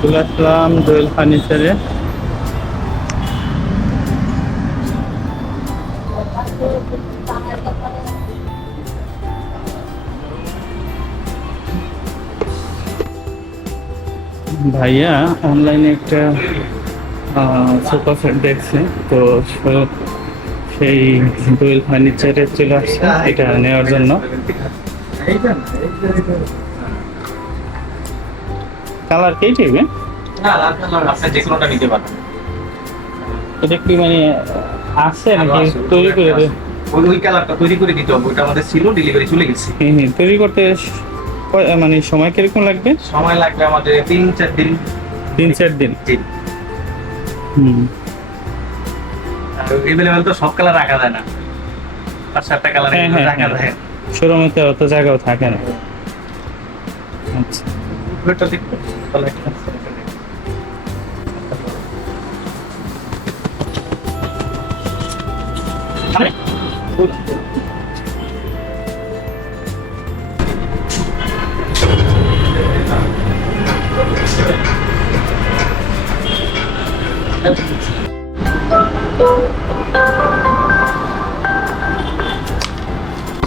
চলে দোয়েল ফার্নিচারে। ভাইয়া অনলাইনে একটা সোফা সেট দেখছে। তো সেই দোয়েল ফার্নিচারে চলে আসছে। এটা নেওয়ার জন্য। কালার কে টিভি আপনি যে কোনোটা নিতে পারেন এটা কি মানে আছে নাকি? তৈরি করে ওই ওই কালারটা তৈরি করে দিতে হবে ওটা আমাদের ছিল ডেলিভারি চলে গেছে। হুম, হুম, তৈরি করতে মানে সময় কীরকম লাগবে? সময় লাগবে আমাদের তিন চার দিন। তিন চার দিন। হুম। আর এভেলেবেল তো সব কালার রাখা যায় না। পাঁচ সাতটা কালার হ্যাঁ, হ্যাঁ, রাখা হ্যাঁ। যায়। শোরুমে তো অত জায়গাও থাকে না। আচ্ছা। দেখবে তাহলে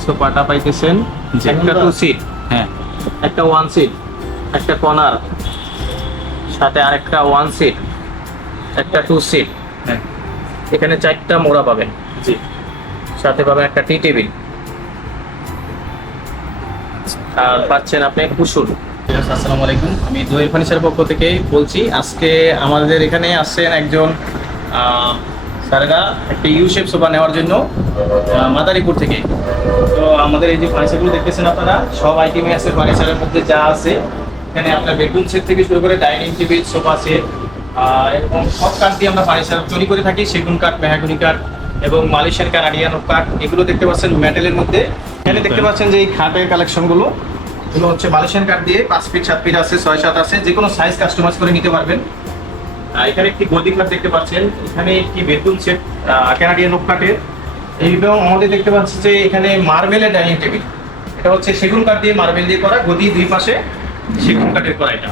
সোফাটা পাইতেছেন জি। একটা টু সিট হ্যাঁ একটা ওয়ান সিট একটা কর্নার সাথে আরেকটা ওয়ান সিট একটা টু সিট হ্যাঁ। এখানে চারটা মোড়া পাবেন। জি। সাথে পাবেন একটা টি টেবিল আর পাচ্ছেন আপনি কুসুর। আসসালামু আলাইকুম। আমি দোয়েল ফার্নিচারের পক্ষ থেকে বলছি আজকে আমাদের এখানে আসছেন একজন স্যারেরা একটা ইউ শেপ সোফা নেওয়ার জন্য মাদারীপুর থেকে। তো আমাদের এই যে ফার্নিচারগুলো দেখতেছেন আপনারা সব আইটেমে আছে ফার্নিচারের মধ্যে যা আছে। এখানে আপনার বেডরুম সেট থেকে শুরু করে ডাইনিং টেবিল সোফা সেট এবং সব কাঠ দিয়ে আমরা ফার্নিচার তৈরি করে থাকি। সেগুন কাঠ মেহাগুনি কাঠ এবং মালয়েশিয়ান কানাডিয়ান কাঠ এগুলো দেখতে পাচ্ছেন মেটালের মধ্যে। এখানে দেখতে পাচ্ছেন যে এই খাটের কালেকশনগুলো এগুলো হচ্ছে মালয়েশিয়ান কাঠ দিয়ে পাঁচ ফিট সাত ফিট আছে ছয় সাত আছে যে কোনো সাইজ কাস্টমাইজ করে নিতে পারবেন। এখানে একটি গদি কাঠ দেখতে পাচ্ছেন। এখানে একটি বেডরুম সেট কানাডিয়ান কাঠের এবং আমাদের দেখতে পাচ্ছি যে এখানে মার্বেলের ডাইনিং টেবিল এটা হচ্ছে সেগুন কাঠ দিয়ে মার্বেল দিয়ে করা গদি দুই পাশে। সেগুন কাঠের করা এটা।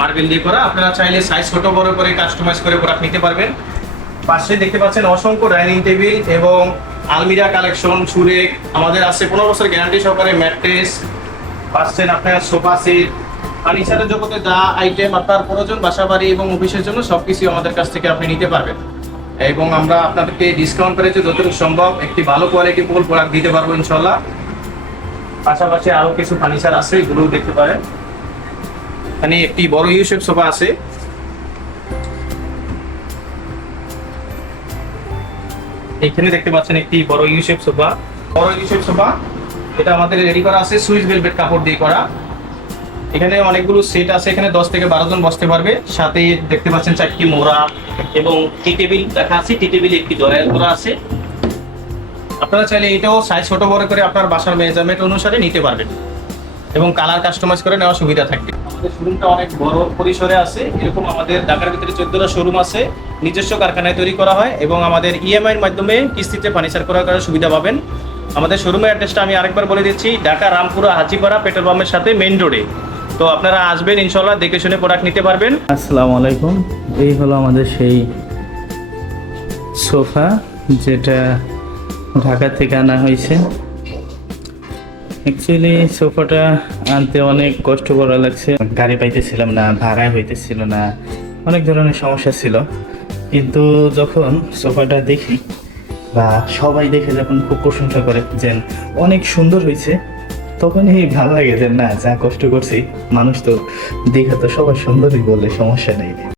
মার্বেল দিয়ে করা, আপনারা চাইলে সাইজ ছোট, বড় করে কাস্টমাইজ করে প্রোডাক্ট নিতে পারবেন। পাশে দেখতে পাচ্ছেন অসংখ্য ডাইনিং টেবিল এবং আলমিরা কালেকশন সুরেক আমাদের আছে পনেরো বছর গ্যারান্টি সহকারে ম্যাট্রেস পাচ্ছেন আপনার সোফা সেট ফার্নিচারের জগতে যা আইটেম আপনার প্রয়োজন বাসা বাড়ি এবং অফিসের জন্য সবকিছু আমাদের কাছ থেকে আপনি নিতে পারবেন। এবং আমরা আপনাদেরকে ডিসকাউন্ট করেছি যতটুকু সম্ভব একটি ভালো কোয়ালিটি ফুল প্রোডাক্ট দিতে পারব ইনশাল্লাহ পাশাপাশি আরও কিছু ফার্নিচার আছে এগুলো দেখতে পারেন। এখানে একটি বড় ইউশেপ সোফা আছে। এখানে দেখতে পাচ্ছেন একটি বড় ইউশেপ সোফা। বড় ইউশেপ সোফা, এটা আমাদের রেডি করা আছে সুইস ভেলভেট কাপড় দিয়ে করা। এখানে অনেকগুলো সেট আছে, এখানে দশ থেকে বারো জন বসতে পারবে। সাথে দেখতে পাচ্ছেন চারটি মোড়া এবং টি টেবিল দেখা আছে, টি টেবিল একটি দয়াল করা আছে। আপনারা চাইলে এটাও সাইজ ছোট বড় করে আপনার বাসার মেজারমেন্ট অনুসারে নিতে পারবেন। এবং কালার কাস্টমাইজ করে নেওয়ার সুবিধা থাকবে। আমাদের শোরুমটা অনেক বড় পরিসরে আছে। এরকম আমাদের ঢাকার ভিতরে চোদ্দটা শোরুম আছে। নিজস্ব কারখানায় তৈরি করা হয় এবং আমাদের ইএমআই এর মাধ্যমে কিস্তিতে ফার্নিচার করার করার সুবিধা পাবেন। আমাদের শোরুমের অ্যাড্রেসটা আমি আরেকবার বলে দিচ্ছি। ঢাকা, রামপুরা, হাজিপাড়া পেট্রোল পাম্পের সাথে মেইন রোডে তো আপনারা আসবেন ইনশাল্লাহ দেখে শুনে প্রোডাক্ট নিতে পারবেন। আসসালামু আলাইকুম। এই হলো আমাদের সেই সোফা যেটা ঢাকা থেকে আনা হয়েছে। অ্যাকচুয়ালি সোফাটা আনতে অনেক কষ্ট করা লাগছে। গাড়ি পাইতেছিলাম না ভাড়ায় হইতেছিল না, অনেক ধরনের সমস্যা ছিল। কিন্তু যখন সোফাটা দেখি, বা সবাই দেখে যখন খুব প্রশংসা করে যে অনেক সুন্দর হয়েছে, তখনই ভালো লাগে যে না, যা কষ্ট করছি, মানুষ তো দেখে তো সবাই সুন্দরই বলে, সমস্যা নেই।